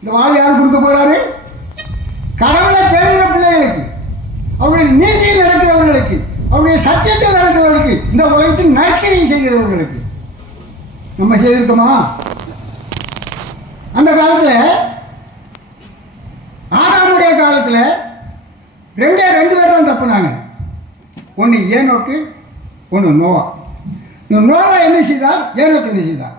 இந்த வாழ் யார் கொடுக்க போறாரு? கடவுளை தேடுகிற பிள்ளைகளுக்கு, அவருடைய நீதியில் நடக்கிறவர்களுக்கு, அவருடைய சத்தியத்தில் நடக்கிறவர்களுக்கு, இந்த உலகத்தில் நற்கிரியை செய்கிறவர்களுக்கு. நம்ம செய்திருக்கோமா? அந்த காலத்தில், ஆதாமுடைய காலத்தில் ரெண்டு பேர் தான் தப்புனாங்க. ஒன்று ஏனோக்கு, ஒன்று நோவா. நோவா என்ன செய்தார்? ஏனோக்கு என்ன செய்தார்?